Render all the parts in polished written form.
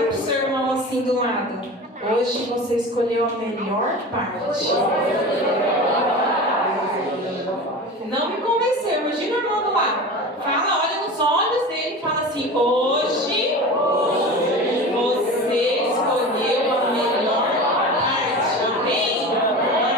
Fale pro seu irmão assim do lado. Hoje você escolheu a melhor parte. Não me convenceu. Imagina o irmão do lado. Fala, olha nos olhos dele e fala assim: hoje você escolheu a melhor parte. Amém?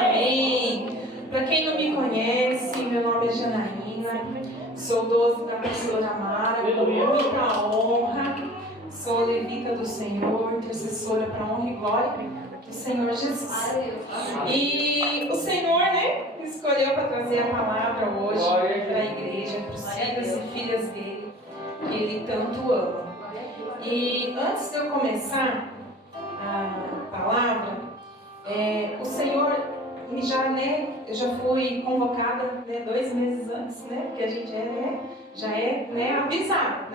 Amém. Para quem não me conhece, meu nome é Janaína. Sou doce da pastora Amara, com muita honra. Sou levita do Senhor, intercessora para a honra e glória do Senhor Jesus. E o Senhor, né, escolheu para trazer a palavra hoje para a igreja, para os filhos e filhas dele, que ele tanto ama. E antes de eu começar a palavra, o Senhor eu já fui convocada, 2 meses antes, porque a gente já é avisado,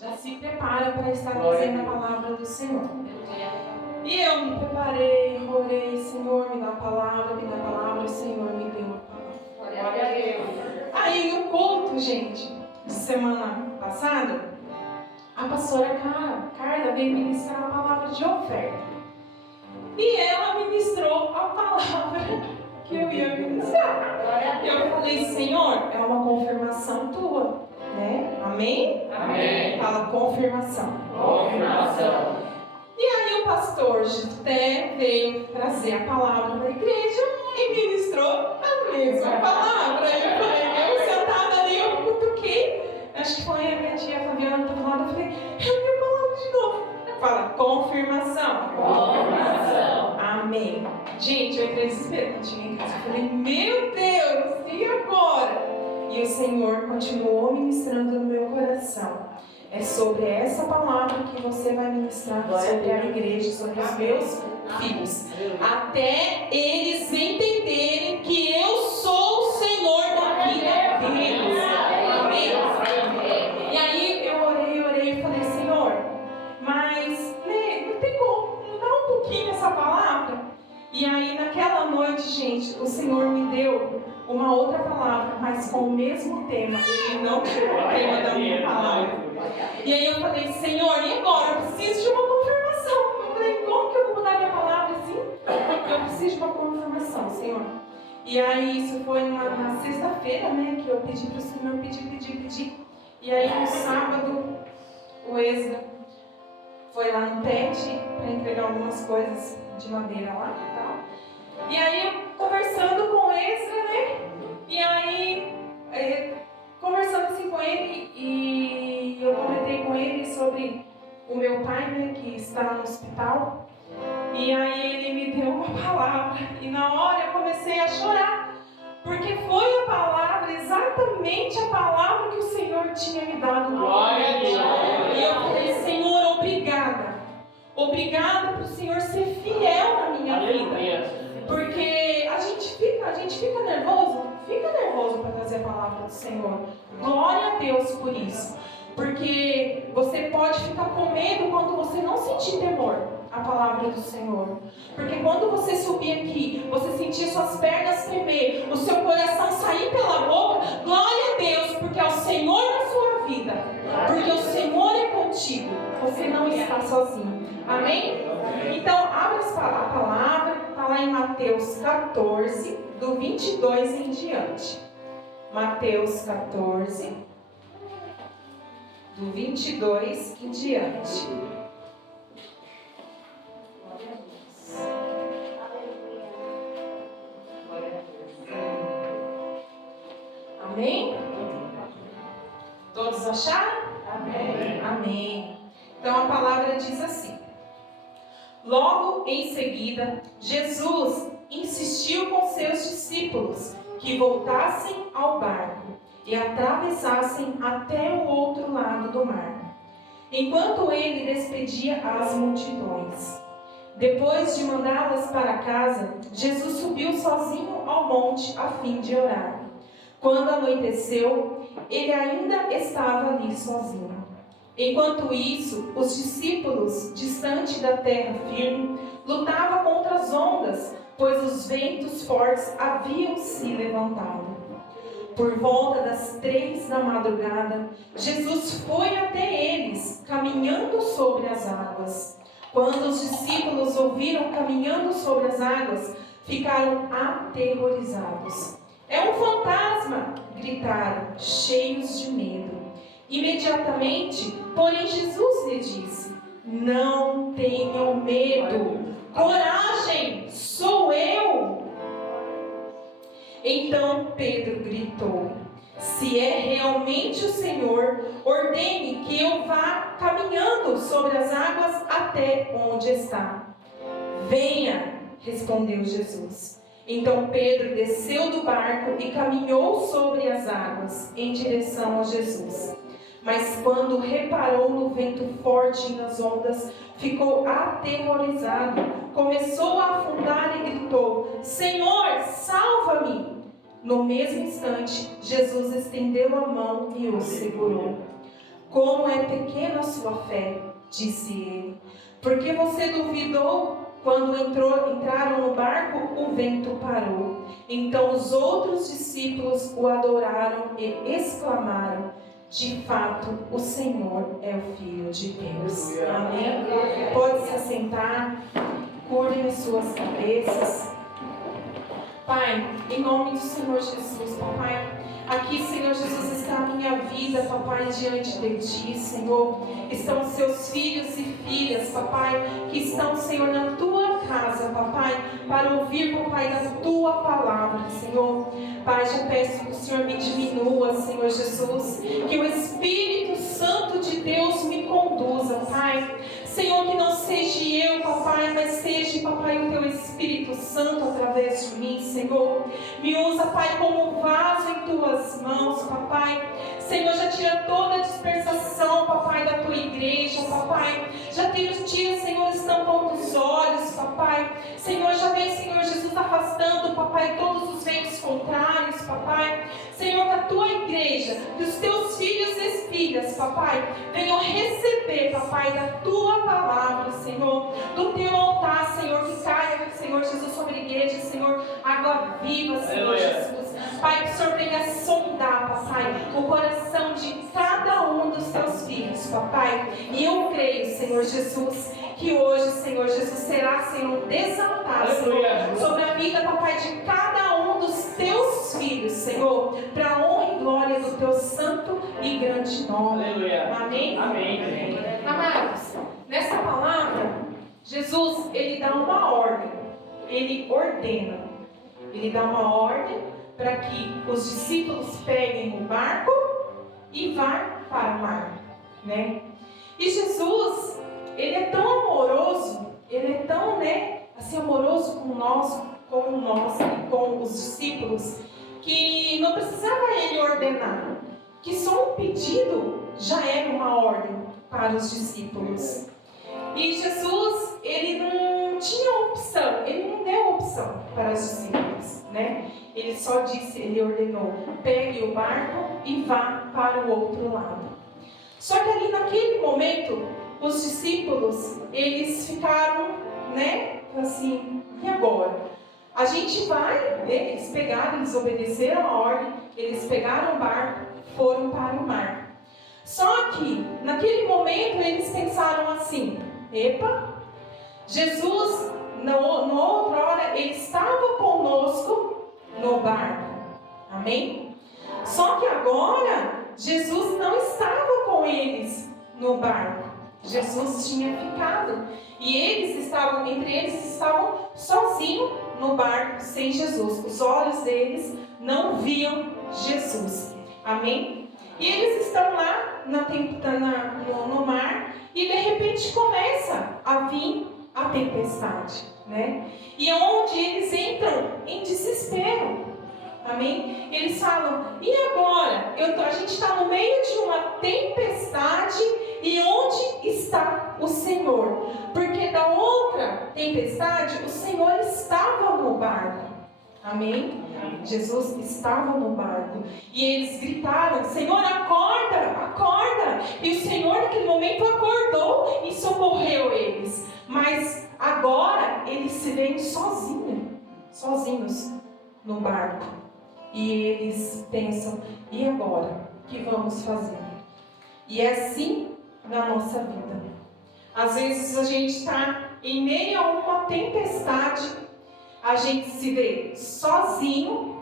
já se prepara para estar trazendo a palavra do Senhor. E eu me preparei, orei: Senhor, me dá a palavra, o Senhor me deu a palavra. Glória a Deus. Aí no culto, gente, semana passada, a pastora Carla veio ministrar a palavra de oferta. E ela ministrou a palavra que eu ia ministrar. E eu falei: Senhor, é uma confirmação tua, Amém? Amém. Fala confirmação. Confirmação. E aí o pastor Gité veio trazer a palavra da igreja e ministrou a mesma palavra. Eu falei, eu sentada ali, eu cutuquei. Acho que foi a minha tia Fabiana do lado. Eu falei: é a minha palavra de novo. Fala confirmação. Confirmação. Amém. Gente, eu entrei desesperada. Eu falei: meu Deus, e agora? E o Senhor continuou ministrando no meu coração. É sobre essa palavra que você vai ministrar sobre a igreja, sobre os meus filhos. Até eles entenderem que eu sou o Senhor da vida deles. Amém? E aí eu orei e falei: Senhor, mas não tem como mudar um pouquinho essa palavra? E aí naquela noite, gente, o Senhor me deu uma outra palavra, mas com o mesmo tema. Ele não tirou o tema da minha palavra. E aí eu falei: Senhor, e agora? Eu preciso de uma confirmação. Eu falei: como que eu vou mudar minha palavra assim? Eu preciso de uma confirmação, Senhor. E aí isso foi na sexta-feira, que eu pedi para o Senhor, pedi. E aí no sábado, o Ezra foi lá no PET para entregar algumas coisas de madeira lá e tal. E aí eu conversando com o Ezra, E aí conversando assim com ele, e eu comentei com ele sobre o meu pai, que está no hospital. E aí ele me deu uma palavra, e na hora eu comecei a chorar, porque foi a palavra, exatamente a palavra que o Senhor tinha me dado no momento. E eu falei: Senhor, obrigada. Obrigada para o Senhor ser fiel na minha vida. Porque a gente fica nervoso. Fica nervoso para trazer a palavra do Senhor. Glória a Deus por isso. Porque você pode ficar com medo quando você não sentir temor à palavra do Senhor. Porque quando você subir aqui, você sentir suas pernas tremer, o seu coração sair pela boca, glória a Deus, porque é o Senhor na sua vida. Porque o Senhor é contigo. Você não está sozinho. Amém? Então, abra a palavra, está lá em Mateus 14, do 22 em diante. Mateus 14, do 22 em diante. Amém? Todos acharam? Amém. Amém. Então a palavra diz assim: logo em seguida, Jesus insistiu com seus discípulos que voltassem ao barco e atravessassem até o outro lado do mar, enquanto ele despedia as multidões. Depois de mandá-las para casa, Jesus subiu sozinho ao monte a fim de orar. Quando anoiteceu, ele ainda estava ali sozinho. Enquanto isso, os discípulos, distante da terra firme, lutavam contra as ondas, pois os ventos fortes haviam se levantado. Por volta das 3 da madrugada, Jesus foi até eles, caminhando sobre as águas. Quando os discípulos ouviram caminhando sobre as águas, ficaram aterrorizados. É um fantasma! Gritaram, cheios de medo. Imediatamente, porém, Jesus lhe disse: não tenham medo, coragem, sou eu. Então Pedro gritou: se é realmente o Senhor, ordene que eu vá caminhando sobre as águas até onde está. Venha, respondeu Jesus. Então Pedro desceu do barco e caminhou sobre as águas em direção a Jesus. Mas quando reparou no vento forte e nas ondas, ficou aterrorizado. Começou a afundar e gritou: Senhor, salva-me! No mesmo instante, Jesus estendeu a mão e o segurou. Como é pequena a sua fé, disse ele. Porque você duvidou? Quando entraram no barco, o vento parou. Então os outros discípulos o adoraram e exclamaram: de fato, o Senhor é o Filho de Deus. Amém? Pode se assentar, curvem as suas cabeças. Pai, em nome do Senhor Jesus, papai, aqui, Senhor Jesus, está a minha vida, papai, diante de Ti, Senhor. Estão seus filhos e filhas, papai, que estão, Senhor, na Tua casa, papai, para ouvir, papai, da Tua palavra, Senhor. Pai, já peço que o Senhor me diminua, Senhor Jesus, que o Espírito Santo de Deus me conduza, Pai. Senhor, que não seja eu, papai, mas seja, papai, o Teu Espírito Santo através de mim, Senhor. Me usa, Pai, como vaso em Tuas mãos, papai. Senhor, já tira toda a dispersação, papai, da Tua igreja, papai. Já tem os dias, Senhor, estampando os olhos, papai. Senhor, já vem, Senhor Jesus, afastando, papai, todos os ventos contrários, papai. Senhor, da Tua igreja, que os Teus filhos e filhas, papai, venham receber, papai, da Tua palavra, Senhor, do Teu altar, Senhor, que caia, Senhor Jesus, sobre a igreja, Senhor, água viva, Senhor Jesus. Pai, que o Senhor venha sondar, papai, o coração de cada um dos Teus filhos, papai. E eu creio, Senhor Jesus, que hoje, Senhor Jesus, será, Senhor, desatado, Senhor, sobre a vida, papai, de cada um dos Teus filhos, Senhor, para a honra e glória do Teu santo e grande nome. Amém? Amém. Amados, nessa palavra, Jesus, Ele dá uma ordem, Ele ordena, Ele dá uma ordem para que os discípulos peguem o barco e vá para o mar, né? E Jesus, Ele é tão amoroso, Ele é tão, assim, amoroso com nós e com os discípulos, que não precisava Ele ordenar, que só um pedido já era uma ordem para os discípulos. E Jesus, Ele não tinha opção, Ele não deu opção para os discípulos, né? Ele só disse, Ele ordenou: pegue o barco e vá para o outro lado. Só que ali naquele momento, os discípulos, eles ficaram, assim, e agora? A gente vai, eles pegaram, eles obedeceram a ordem, eles pegaram o barco, foram para o mar. Só que, naquele momento, eles pensaram assim: epa, Jesus, na outra hora, Ele estava conosco no barco. Amém? Só que agora, Jesus não estava com eles no barco. Jesus tinha ficado. E entre eles estavam sozinhos no barco, sem Jesus. Os olhos deles não viam Jesus. Amém? E eles estão lá no mar, e de repente começa a vir a tempestade, né? E é onde eles entram em desespero. Amém? Eles falam: e agora? A gente está no meio de uma tempestade, e onde está o Senhor? Porque da outra tempestade, o Senhor estava no barco. Amém? Jesus estava no barco. E eles gritaram: Senhor, acorda, acorda. E o Senhor naquele momento acordou e socorreu eles. Mas agora eles se veem sozinhos no barco. e eles pensam: e agora? O que vamos fazer? E é assim na nossa vida. Às vezes a gente está em meio a uma tempestade, a gente se vê sozinho,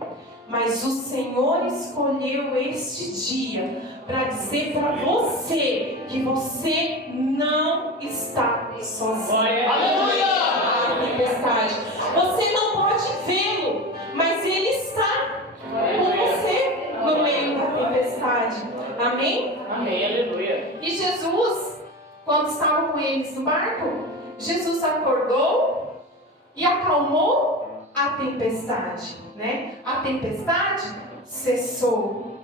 mas o Senhor escolheu este dia para dizer para você que você não está sozinho. Aleluia! Na tempestade. Você não pode vê-lo, mas Ele está com você no meio da tempestade. Amém? Amém, aleluia. E Jesus, quando estava com eles no barco, Jesus acordou e acalmou a tempestade, né? A tempestade cessou.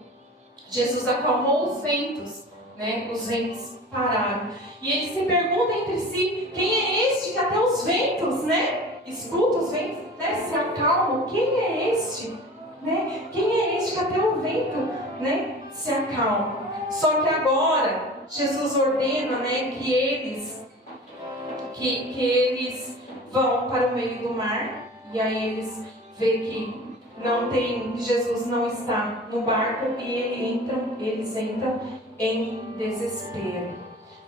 Jesus acalmou os ventos, né? Os ventos pararam. E eles se perguntam entre si: quem é este que até os ventos, né? Escuta os ventos, né? Se acalmam. Quem é este, né? Quem é este que até o vento, né? Se acalma. Só que agora Jesus ordena, né? Que eles vão para o meio do mar. E aí eles veem que Jesus não está no barco e eles entram em desespero.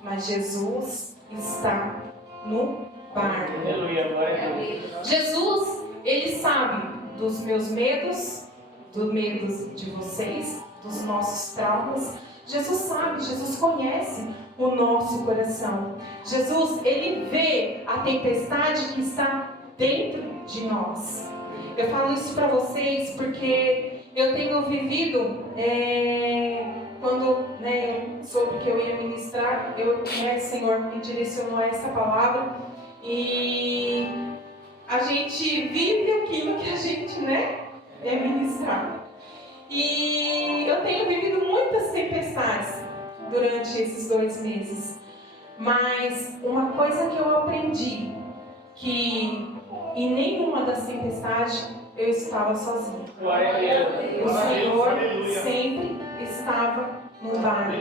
Mas Jesus está no barco. Aleluia, glória a Deus. Jesus, Ele sabe dos meus medos, dos medos de vocês, dos nossos traumas. Jesus sabe, Jesus conhece o nosso coração. Jesus, Ele vê a tempestade que está dentro de nós. Eu falo isso para vocês porque eu tenho vivido, quando soube que eu ia ministrar, o Senhor me direcionou a essa palavra, e a gente vive aquilo que a gente é ministrar. E eu tenho vivido muitas tempestades durante esses 2 meses, mas uma coisa que eu aprendi, que em nenhuma das tempestades eu estava sozinha. Glória a Deus. O Senhor sempre estava no barco.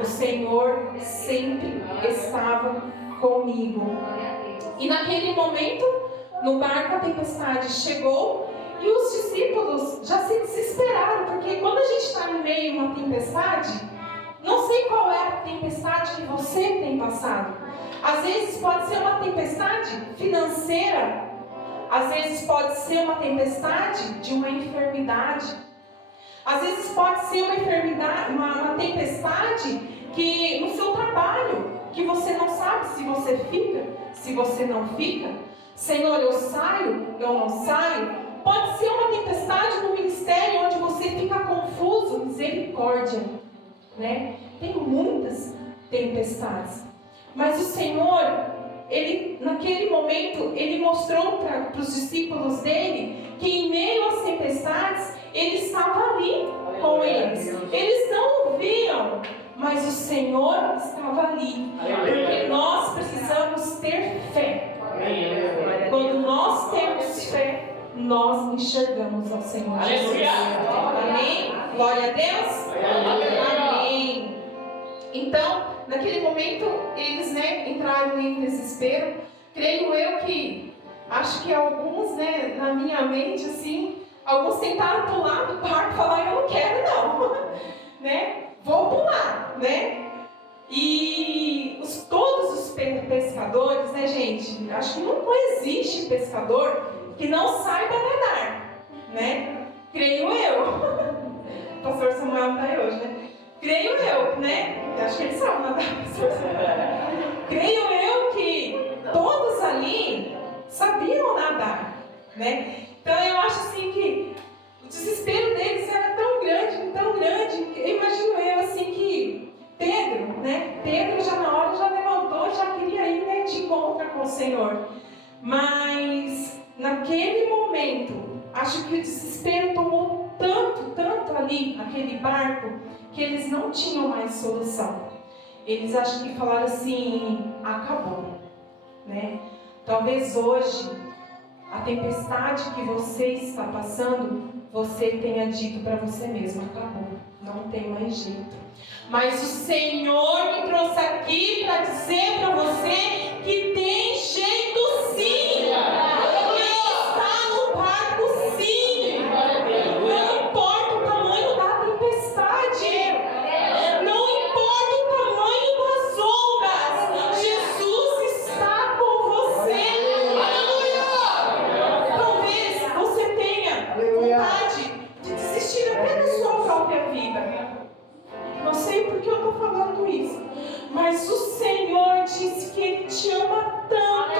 O Senhor sempre estava comigo. E naquele momento, no barco, a tempestade chegou e os discípulos já se desesperaram, porque quando a gente está no meio de uma tempestade, não sei qual é a tempestade que você tem passado. Às vezes pode ser uma tempestade financeira, às vezes pode ser uma tempestade de uma enfermidade, às vezes pode ser uma enfermidade, uma tempestade que no seu trabalho, que você não sabe se você fica, se você não fica. Senhor, eu saio, eu não saio. Pode ser uma tempestade no ministério onde você fica confuso. Misericórdia, né? Tem muitas tempestades. Mas o Senhor, Ele, naquele momento, Ele mostrou para os discípulos dele que em meio às tempestades, Ele estava ali com eles. Eles não o viam, mas o Senhor estava ali. Porque nós precisamos ter fé. Quando nós temos fé, nós enxergamos ao Senhor Jesus. Amém? Glória a Deus. Amém. Então, naquele momento, eles entraram em desespero. Creio eu que, acho que alguns, na minha mente, assim, alguns tentaram pular do barco e falar: eu não quero não, vou pular, E todos os pescadores, gente, acho que não existe pescador que não saiba nadar, Creio eu. O pastor Samuel está aí hoje, Creio eu, Acho que ele sabe nadar, pastor Samuel. Creio eu que todos ali sabiam nadar, Então eu acho assim que o desespero deles era tão grande, que imagino eu assim que Pedro, Pedro já na hora já levantou, já queria ir de encontro com o Senhor. Mas naquele momento, acho que o desespero tomou tanto ali, aquele barco, que eles não tinham mais solução. Eles acho que falaram assim: acabou, Talvez hoje, a tempestade que você está passando, você tenha dito para você mesmo: acabou, não tem mais jeito. Mas o Senhor me trouxe aqui para dizer para você que tem jeito sim. Ele está no barco sim. Não te ama tanto.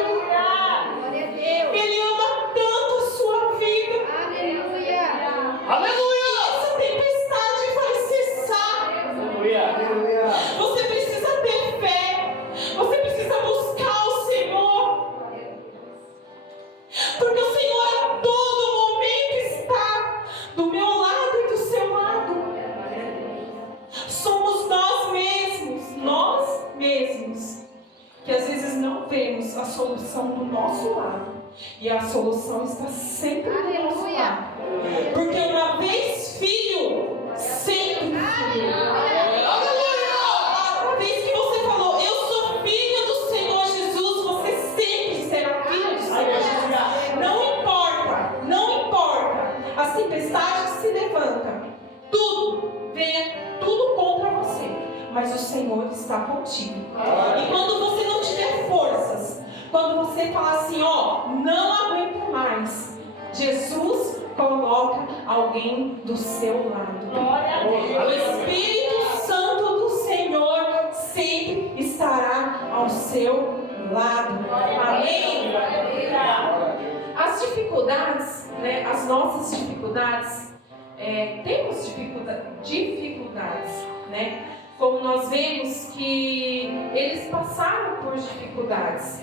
Ele ama tanto a sua vida. Aleluia. Essa tempestade vai cessar. Aleluia. Você precisa ter fé. Você precisa buscar o Senhor. Porque o Senhor a todo momento está do meu lado e do seu lado. Somos nós mesmos, que às vezes não vemos a solução do nosso lado. E a solução está sempre do nosso lado. Porque uma vez filho, sempre filho. A vez que você falou, eu sou filho do Senhor Jesus, você sempre será filho do Senhor Jesus. Não importa. As tempestades se levantam. Venha tudo contra você. Mas o Senhor está contigo. E quando você não tiver forças, quando você falar assim, não aguento mais, Jesus coloca alguém do seu lado. O Espírito Santo do Senhor sempre estará ao seu lado. Amém? As dificuldades, né, as nossas dificuldades, temos dificuldades, né? Como nós vemos que eles passaram por dificuldades.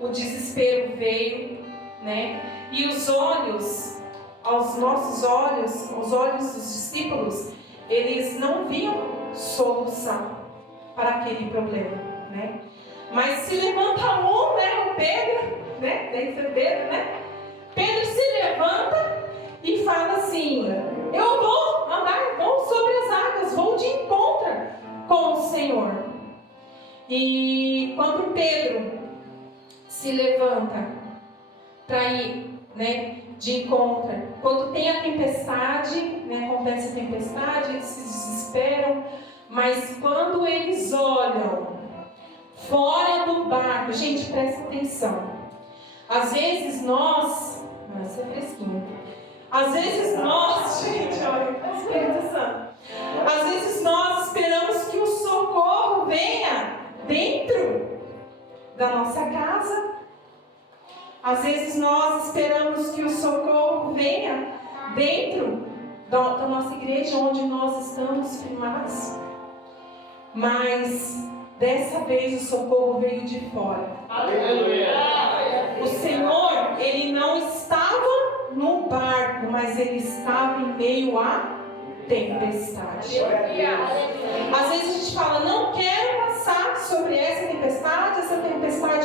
O desespero veio, né? E os olhos dos discípulos, eles não viam solução para aquele problema, né? Mas se levanta o Pedro, né? Tem que ser Pedro, né? Pedro se levanta e fala assim: eu vou sobre as águas, vou de encontro com o Senhor. E quando Pedro se levanta para ir, né, de encontro, quando tem a tempestade, né, acontece a tempestade, eles se desesperam, mas quando eles olham fora do barco, gente, presta atenção. Às vezes nós, isso é fresquinho. Às vezes nós, gente, olha, Espírito Santo. Às vezes nós esperamos que o socorro venha dentro da nossa casa. Às vezes nós esperamos que o socorro venha dentro da nossa igreja, onde nós estamos firmados. Mas dessa vez o socorro veio de fora. Aleluia. O Senhor, Ele não estava no barco, mas Ele estava em meio à tempestade. Às vezes a gente fala, não quero passar sobre essa tempestade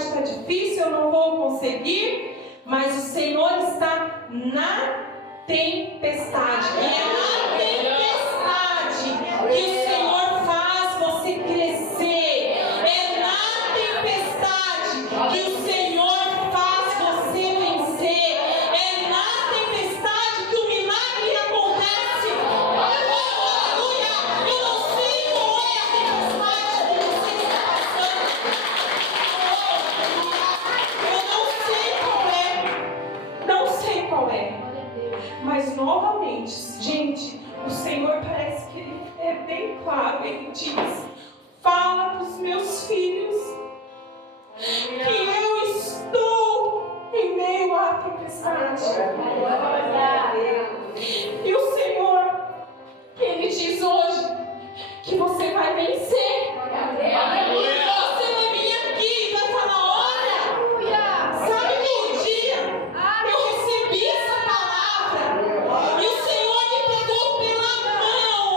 está difícil, eu não vou conseguir, mas o Senhor está na tempestade. E é na tempestade que o Senhor faz você crescer. É na tempestade que o Senhor faz você vencer. É na tempestade que o milagre acontece. Aleluia! Eu não sei qual é a tempestade que você está passando. Eu não sei qual é. Mas novamente, gente, o Senhor parece que Ele é bem claro. Ele diz: fala para os meus filhos que eu estou em meio à tempestade. E o Senhor, Ele diz hoje que você vai vencer. Você vai vir aqui e vai falar: olha, sabe que um dia eu recebi essa palavra e o Senhor me pegou pela mão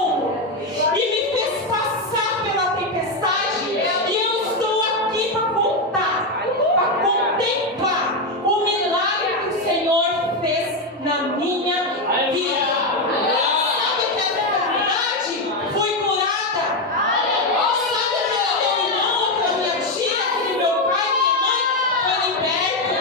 e me fez passar pela tempestade, e eu estou aqui para contar, para contemplar o milagre que o Senhor fez na minha vida. Sabe que a enfermidade foi curada? Sabe que meu irmão, que a minha tia, que meu pai, minha mãe foi liberto?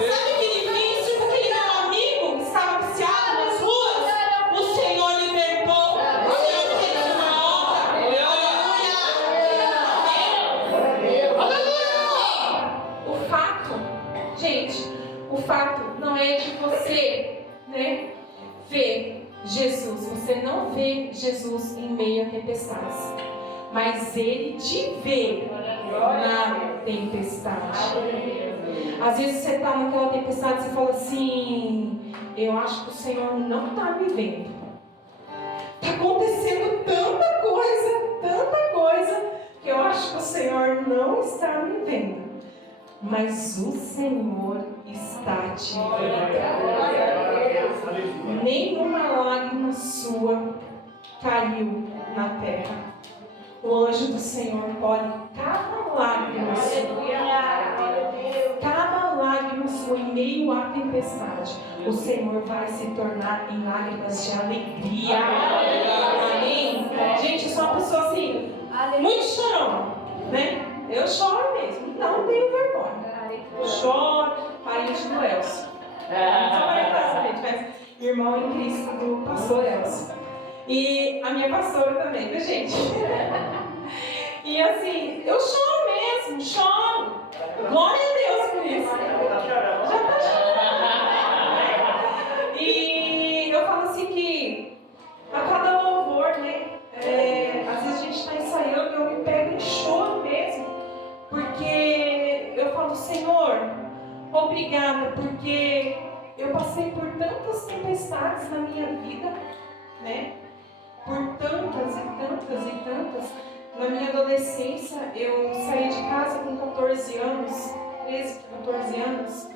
Sabe aquele vício, aquele meu amigo que estava viciado nas ruas? O Senhor libertou. O Senhor fez uma obra. Aleluia! O fato não é de você, né, ver Jesus. Você não vê Jesus em meio a tempestades. mas Ele te vê na tempestade. Às vezes você está naquela tempestade e você fala assim: eu acho que o Senhor não está me vendo. Está acontecendo tanta coisa, que eu acho que o Senhor não está me vendo. Mas o Senhor está te vendo. Nenhuma lágrima sua caiu na terra. O anjo do Senhor colhe cada lágrima sua em meio à tempestade. O Senhor vai se tornar em lágrimas de alegria. Amém? Gente, eu sou uma pessoa assim, muito chorona, né? Eu choro mesmo, não tenho vergonha. Choro, parente do Elcio. Mas irmão em Cristo do pastor Elcio. E a minha pastora também, viu, gente? E assim, eu choro mesmo, choro. Glória a Deus por isso. Já tá chorando. E eu falo assim que a cada louvor, né? Às vezes a gente está ensaiando e eu me pego em choro mesmo. Porque eu falo, Senhor, obrigada, porque eu passei por tantas tempestades na minha vida, né? Por tantas. Na minha adolescência, eu saí de casa com 14 anos, 13, 14 anos,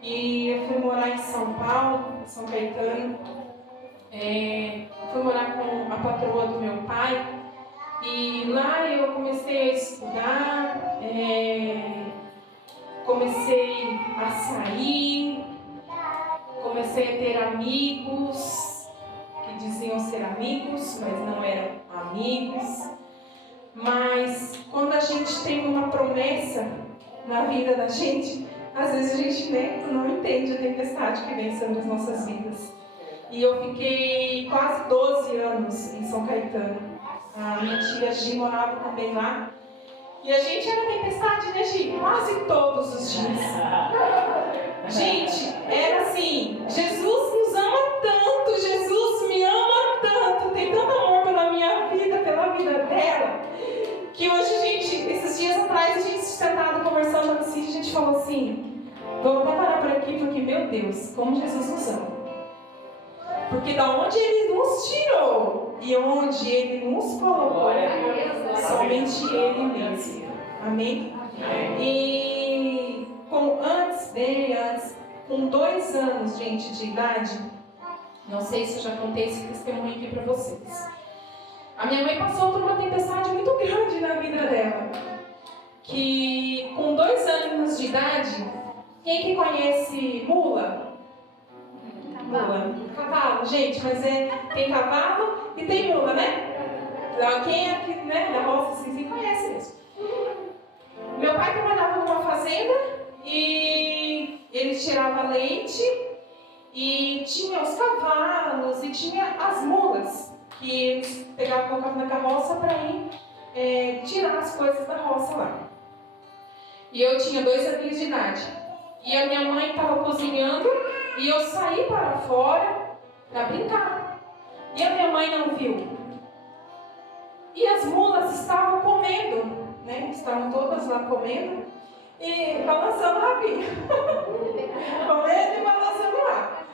e eu fui morar em São Paulo, São Caetano. Fui morar com a patroa do meu pai, e lá eu comecei a estudar, comecei a sair, comecei a ter amigos que diziam ser amigos, mas não eram amigos. Mas quando a gente tem uma promessa na vida da gente, às vezes a gente não entende a tempestade que vem sobre as nossas vidas. E eu fiquei quase 12 anos em São Caetano. A minha tia Gi morava também lá. E a gente era tempestade, né, Gi? Quase todos os dias. Gente, era assim, Jesus nos ama tanto, Jesus me ama tanto, tem tanto amor pela minha vida, pela vida dela, que hoje, gente, esses dias atrás, a gente sentado conversando no sítio, a gente falou assim, vamos parar por aqui, porque, meu Deus, como Jesus nos ama. Porque da onde Ele nos tirou e onde Ele nos colocou, somente Ele mesmo. Amém? E antes, com 2 anos, gente, de idade, não sei se eu já contei esse testemunho aqui para vocês. A minha mãe passou por uma tempestade muito grande na vida dela. Que com 2 anos de idade, quem que conhece mula? Mula. Cavalo, gente, mas tem cavalo e tem mula, né? Quem aqui, né, da roça assim, conhece mesmo. Meu pai trabalhava numa fazenda e ele tirava leite e tinha os cavalos e tinha as mulas que eles pegavam e colocavam na carroça para ir tirar as coisas da roça lá. E eu tinha 2 anos de idade. E a minha mãe estava cozinhando e eu saí para fora para brincar. E a minha mãe não viu. E as mulas estavam comendo, né? Estavam todas lá comendo e balançando o rabinho. Comendo e balançando lá.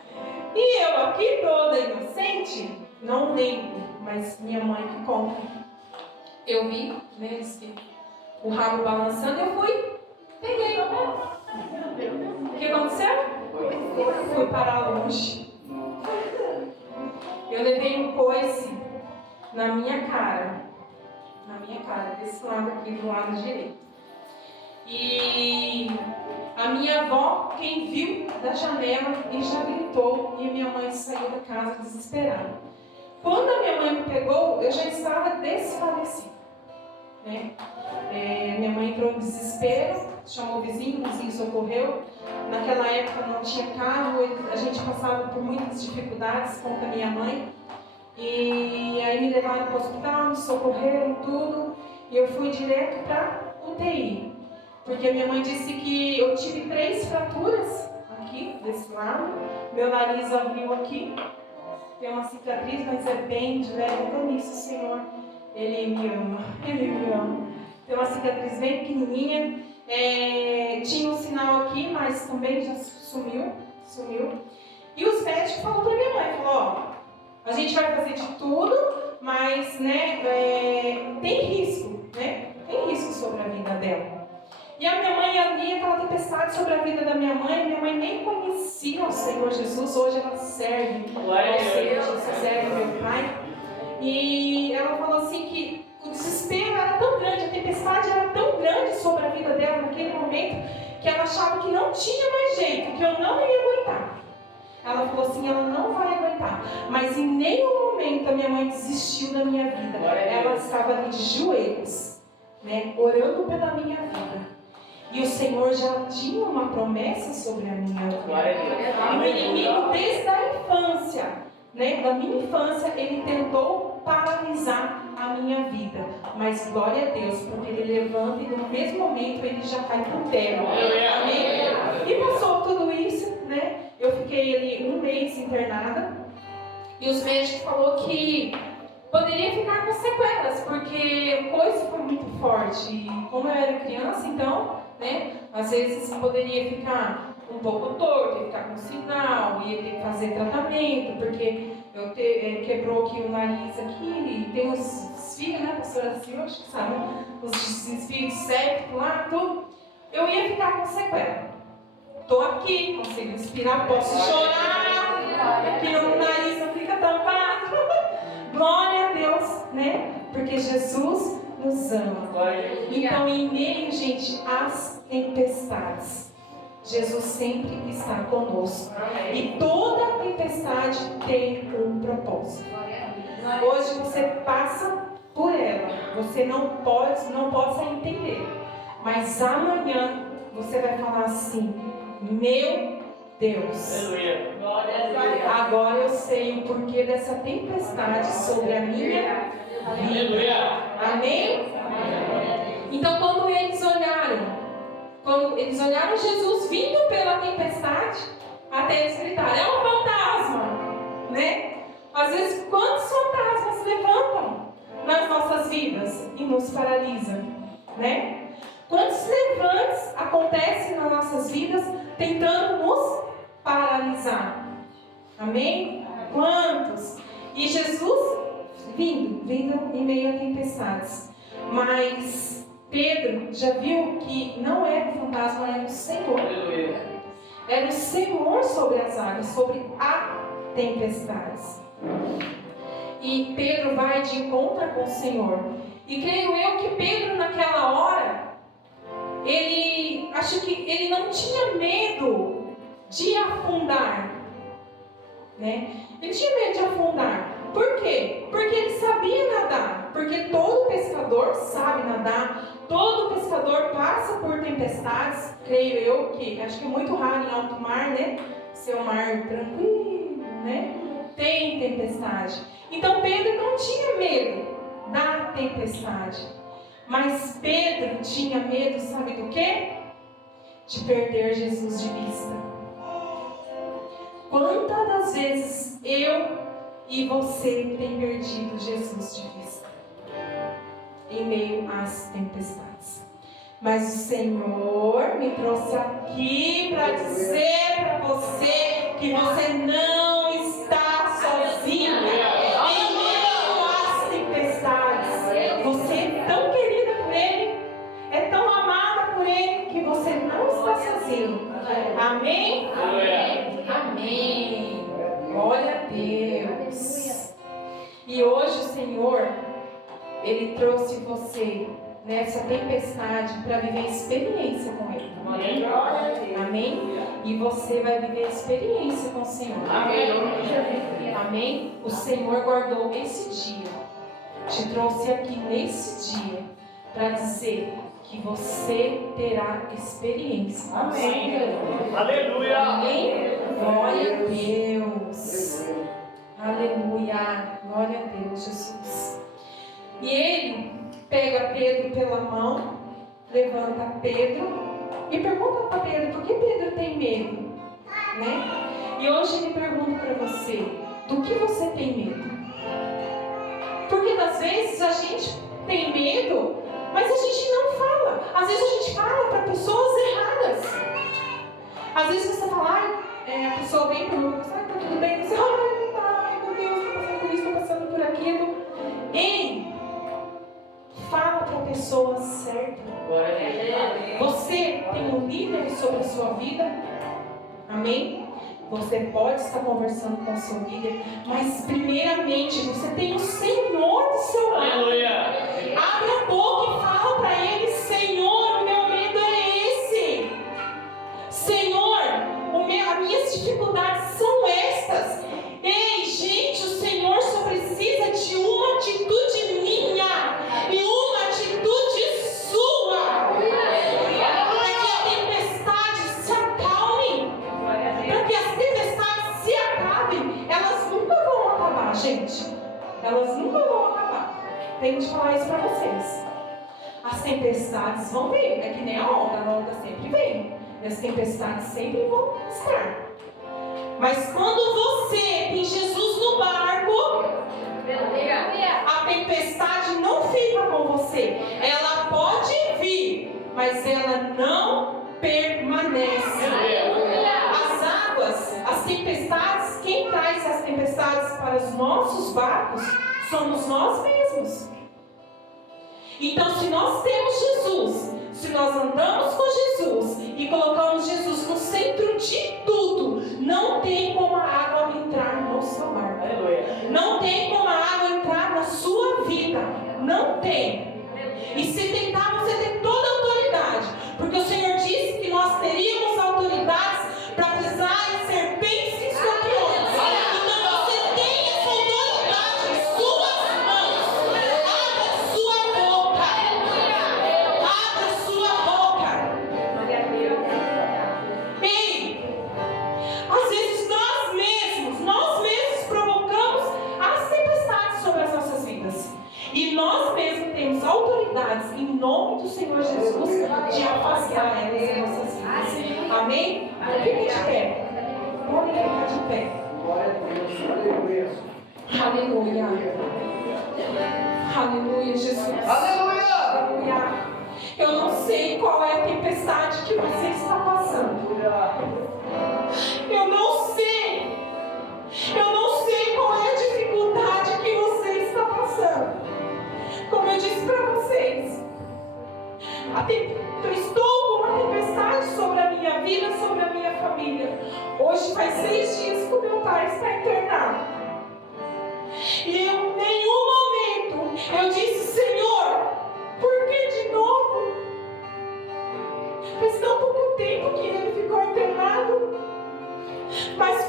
E eu aqui toda inocente, não lembro, mas minha mãe que conta. Eu vi, né, o rabo balançando, eu fui, peguei. O que aconteceu? Fui para longe. Eu levei um coice na minha cara, desse lado aqui, do lado direito. E a minha avó, quem viu da janela e já gritou, e minha mãe saiu da casa desesperada. Quando a minha mãe me pegou, eu já estava desfalecida, né? Minha mãe entrou em desespero, chamou o vizinho socorreu. Naquela época não tinha carro, a gente passava por muitas dificuldades com a minha mãe. E aí me levaram para o hospital, me socorreram, tudo. E eu fui direto para UTI. Porque a minha mãe disse que eu tive 3 fraturas aqui, desse lado. Meu nariz abriu aqui. Tem uma cicatriz, mas é bem de leve. Então nisso, Senhor, Ele me ama, Ele me ama. Tem uma cicatriz bem pequenininha. Tinha um sinal aqui, mas também já sumiu. E os médicos falaram para minha mãe, falou, a gente vai fazer de tudo, mas tem risco, né? Tem risco sobre a vida dela. E a minha mãe ali, aquela tempestade sobre a vida da minha mãe nem conhecia o Senhor Jesus, hoje ela serve ao Senhor Jesus, serve meu pai. E ela falou assim que o desespero era tão grande, a tempestade era tão grande sobre a vida dela naquele momento, que ela achava que não tinha mais jeito, que eu não ia aguentar. Ela falou assim, ela não vai aguentar. Mas em nenhum momento a minha mãe desistiu da minha vida. Ela estava ali de joelhos, né, orando pela minha vida. E o Senhor já tinha uma promessa sobre a minha vida. O inimigo, desde a infância, né, da minha infância, ele tentou paralisar a minha vida. Mas glória a Deus, porque ele levanta e no mesmo momento ele já cai por terra. Amém? E passou tudo isso, né? Eu fiquei ali 1 mês internada. E os médicos falaram que poderia ficar com sequelas, porque o coice foi muito forte. E como eu era criança, então, né, às vezes poderia ficar um pouco torto, ia ficar com sinal, ia ter que fazer tratamento, porque quebrou aqui o nariz aqui, e tem os desfios, né, pastora Silvia, acho que sabe, os desfios sépticos lá, tudo. Eu ia ficar com sequela. Estou aqui, consigo respirar, posso chorar, que o nariz não fica tampado. Glória a Deus, né? Porque Jesus nos ama. Então, em meio, gente, às tempestades, Jesus sempre está conosco. E toda tempestade tem um propósito. Hoje você passa por ela, você não possa entender, mas amanhã você vai falar assim: meu Deus, agora eu sei o porquê dessa tempestade sobre a minha vida. Amém? Então, quando eles olharam Jesus vindo pela tempestade, até eles gritaram: é um fantasma, né? Às vezes, quantos fantasmas se levantam nas nossas vidas e nos paralisam, né? Quantos levantes acontecem nas nossas vidas tentando nos paralisar? Amém? Quantos? E Jesus vindo em meio a tempestades. Mas Pedro já viu que não era o fantasma, era o Senhor. Era o Senhor sobre as águas, sobre a tempestade. E Pedro vai de encontro com o Senhor. E creio eu que Pedro, naquela hora, acho que ele não tinha medo de afundar, né? Ele tinha medo de afundar. Por quê? Porque ele sabia nadar. Porque todo pescador sabe nadar. Todo pescador passa por tempestades. Creio eu que, acho que é muito raro em alto mar, né? Ser um mar tranquilo, né? Tem tempestade. Então Pedro não tinha medo da tempestade. Mas Pedro tinha medo, sabe do quê? De perder Jesus de vista. Quantas das vezes eu e você tem perdido Jesus de vista em meio às tempestades? Mas o Senhor me trouxe aqui para dizer para você que você não está sozinho em meio às tempestades. Você é tão querida por Ele, é tão amada por Ele, que você não está sozinho. Amém? Amém. Glória a Deus. E hoje o Senhor, Ele trouxe você nessa tempestade para viver experiência com Ele. Amém? E você vai viver experiência com o Senhor. Amém? O Senhor guardou esse dia, te trouxe aqui nesse dia para dizer que você terá experiência. Amém. Aleluia. Amém? Glória a Deus. Aleluia. Glória a Deus, Jesus. E ele pega Pedro pela mão, levanta Pedro e pergunta para Pedro: por que Pedro tem medo? Né? E hoje ele pergunta para você: do que você tem medo? Por que maioria das vezes a gente tem medo, mas a gente não fala. Às vezes a gente fala para pessoas erradas. Às vezes você fala, a pessoa vem para mim, tá tudo bem? Você, meu Deus, estou passando por isso, estou passando por aquilo. Ei, fala para a pessoa certa. Você tem um líder sobre a sua vida? Amém? Você pode estar conversando com o seu líder, mas primeiramente você tem o Senhor do seu lado. Aleluia. Abre a boca e fala para Ele: Senhor, o meu medo é esse. Senhor, as minhas dificuldades são estas. Ei, gente, o Senhor só precisa de uma atitude minha e uma atitude sua. Para que a tempestade se acalme. Para que as tempestades se acabem. Elas nunca vão acabar, gente. Elas nunca vão acabar. Tenho que falar isso para vocês. As tempestades vão vir. É que nem a onda sempre vem. E as tempestades sempre vão estar. Mas quando você tem Jesus no barco, a tempestade não fica com você. Ela pode vir, mas ela não permanece. As águas, as tempestades, quem traz as tempestades para os nossos barcos somos nós mesmos. Então, se nós temos Jesus, se nós andamos com Jesus e colocamos Jesus no centro de tudo, não tem como a água entrar no seu barco. Não tem como a água entrar na sua vida. Não tem. E se tentar, você tem toda a autoridade. Porque o Senhor disse que nós teríamos autoridades para pisar em serpentes e escorpiões. Então você tem essa autoridade em suas mãos. Abra sua boca. Abra sua boca. Ei, às vezes nós mesmos provocamos as tempestades sobre as nossas vidas. E nós mesmos temos autoridades em nome do Senhor Jesus de afastar elas em nossas vidas. Amém? Fique de pé. Podem ficar de pé. Aleluia. Aleluia, Jesus. Aleluia. Eu não sei qual é a tempestade que você está passando. Eu não sei. Eu não sei qual é a dificuldade que você está passando. Como eu disse para vocês, eu estou com uma tempestade sobre a minha vida, sobre a minha família. Hoje faz 6 dias que o meu pai está internado. E em nenhum momento eu disse: Senhor, por que de novo? Faz tão pouco tempo que ele ficou internado. Mas